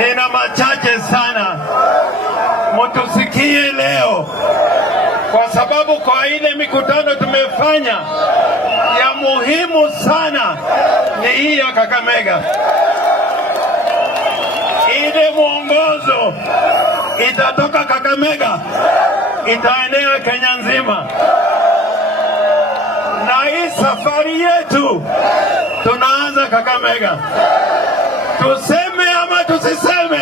nina machache sana mtusikie leo, kwa sababu kwa ile mikutano tumefanya ya muhimu sana ni hii ya Kakamega. Ile mwongozo itatoka Kakamega itaenea Kenya nzima, na hii safari yetu tunaanza Kakamega. Tuseme ama tusiseme?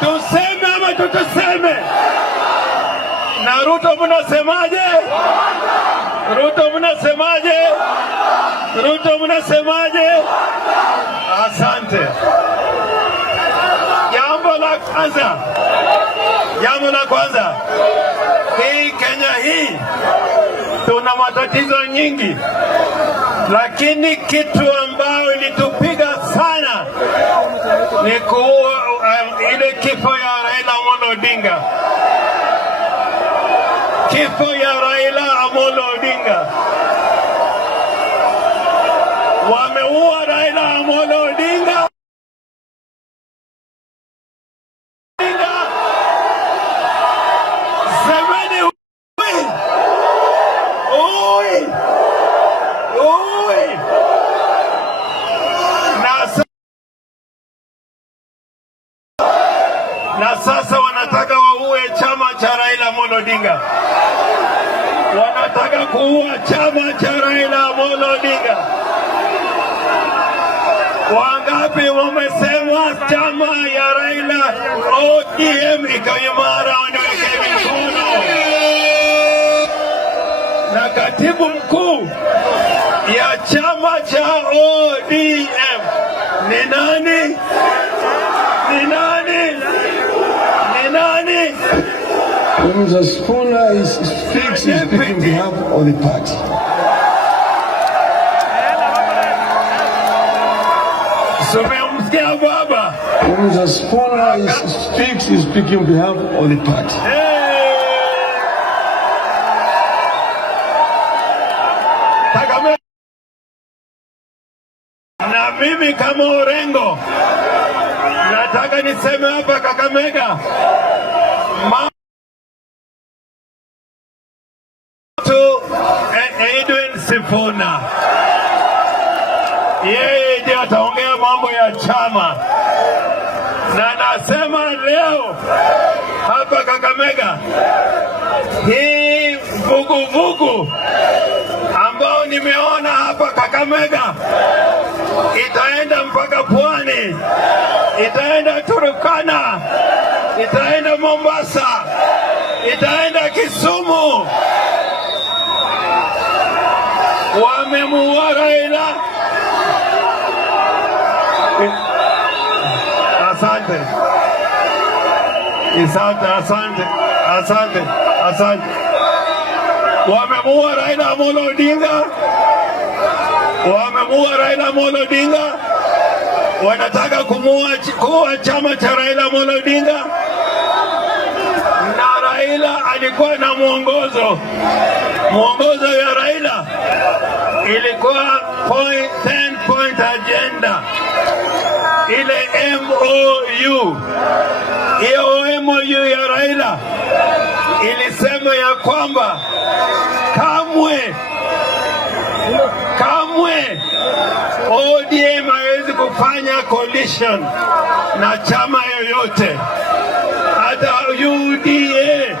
Tuseme ama tutuseme? Na Ruto mnasemaje? Ruto mnasemaje? Ruto mnasemaje? Asante. Jambo la kwanza, hii Kenya hii tuna matatizo nyingi, lakini kitu ambayo ilitupiga sana ni ile kifo ya Raila Odinga. Kifo ya Raila Odinga. Wameua Raila Odinga. Na sasa wanataka waue chama cha Raila Odinga. Wanataka kuua chama cha Raila Odinga. Wangapi wamesema chama ya Raila ODM ikaimara, waniweke mikono. Na katibu mkuu ya chama cha ODM ni nani? Ni nani? Ni nani? When the spooner speaks, he's speaking on behalf of the party. Sumemsikia baba? When the spooner speaks, he's speaking on behalf of the party. Na mimi kama Orengo nataka niseme hapa Kakamega, Sifuna yeye ndiye ataongea mambo ya chama, na nasema leo hapa Kakamega, hii vuguvugu ambao nimeona hapa Kakamega itaenda mpaka Pwani, itaenda Turkana, itaenda Mombasa, itaenda Kisumu. Wamemuua Raila. Asante. Asante. Wamemuua Raila Odinga. Wamemuua Raila Odinga. Wanataka kuua chama cha Raila Odinga. Na Raila alikuwa na mwongozo ya Raila ilikuwa 10 point agenda, ile MOU. Hiyo MOU ya Raila ilisema ya kwamba kamwe ODM hawezi kufanya coalition na chama yoyote, hata UDA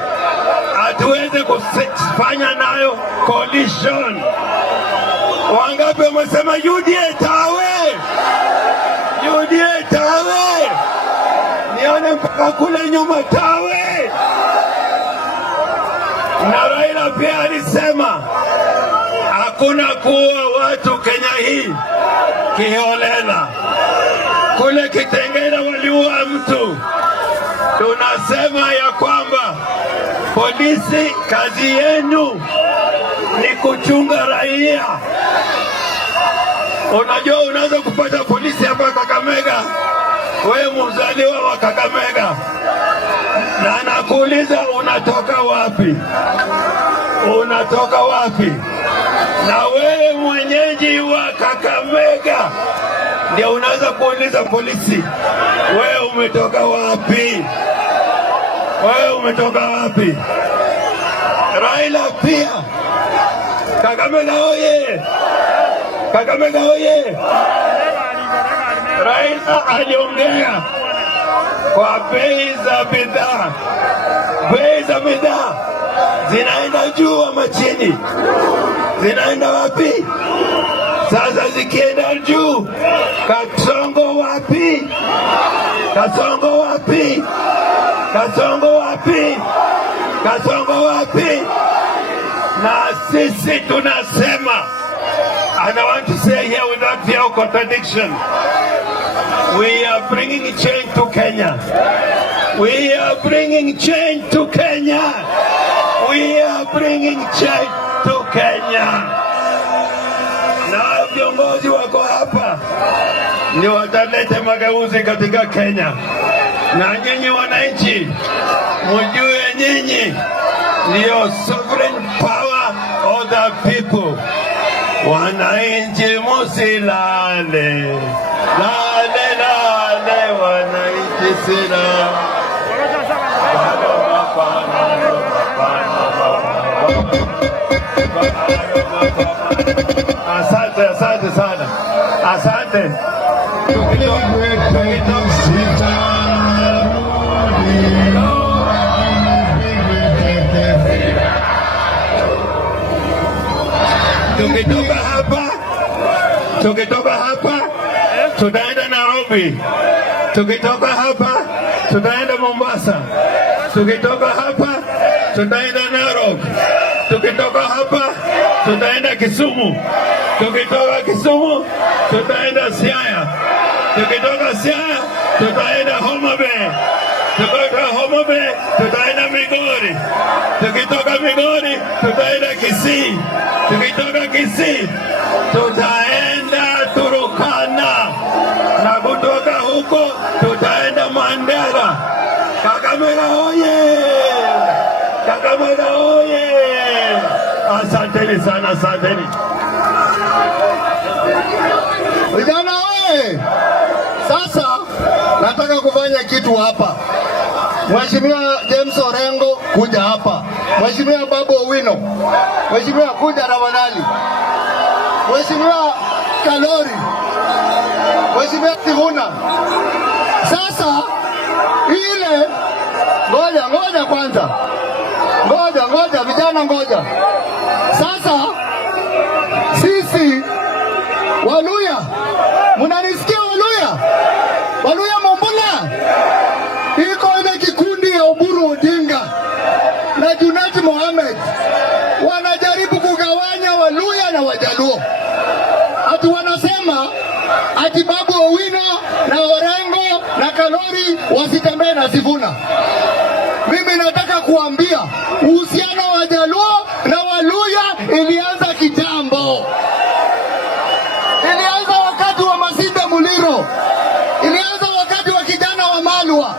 hatuwezi kufanya nayo coalition. Wangapi wamesema UDA tawe? UDA tawe? Nione mpaka kule nyuma tawe. Na Raila pia alisema hakuna kuua watu Kenya hii kiholela. Kule Kitengela waliua mtu. Tunasema ya kwamba polisi, kazi yenu ni kuchunga raia. Unajua unaweza kupata polisi hapa Kakamega, wewe mzaliwa wa Kakamega, na anakuuliza unatoka wapi? Unatoka wapi? Na wewe mwenyeji wa Kakamega ndio unaweza kuuliza polisi, wewe umetoka wapi? Wewe umetoka wapi? Raila pia. Kakamega oye! Kakamega oye! Raila aliongea kwa bei za bidhaa. Bei za bidhaa zinaenda juu ama chini? Zinaenda wapi? Sasa zikienda juu, Kasongo wapi? Kasongo wapi? Kasongo wapi? Kasongo wapi? Na sisi tunasema, and I want to say here without fear of contradiction, we are bringing change to Kenya. We are bringing change to Kenya. We are bringing change to Kenya. Na viongozi wako hapa ni watalete mageuzi katika Kenya. Na nyinyi wananchi, mjue nyinyi ndio sovereign power of the people. Wananchi musilale, lale lale, wananchi sila. Asante, asante sana. Asante. Tukitoka hapa tutaenda Nairobi. Tukitoka hapa tutaenda Mombasa. Tukitoka hapa tutaenda Narok. Tukitoka hapa tutaenda Kisumu. Tukitoka Kisumu tutaenda Siaya. Tukitoka Siaya tutaenda Homa Bay. Tukitoka Homa Bay tutaenda Migori. Tukitoka Migori tutaenda Kisii. Tukitoka Kisii tutaenda Turkana, na kutoka huko tutaenda Mandera. Kakamega oye! Kakamega oye! Asanteni sana, asanteni. Vijana oye! Sasa nataka kufanya kitu hapa. Mheshimiwa James Orengo kuja hapa. Mheshimiwa Babu Owino. Mheshimiwa kuja Ramadhani. Mheshimiwa Kalori. Mheshimiwa Tivuna. Sasa ile ngoja kwanza. Ngoja vijana ngoja. Sasa sisi Waluya, mnanisikia Waluya? Waluya Mombula. Iko ile kikundi ya Oburu Odinga na Junati Mohamed wanajaribu kugawanya Waluya na Wajaluo. Ati wanasema ati Babu Owino na Orengo na Kalori wasitembee na Sifuna. Mimi nataka kuambia uhusiano wa Wajaluo na Waluya ilianza kitambo. Ilianza wakati wa Masinde Muliro. Ilianza wakati wa kijana wa Malwa.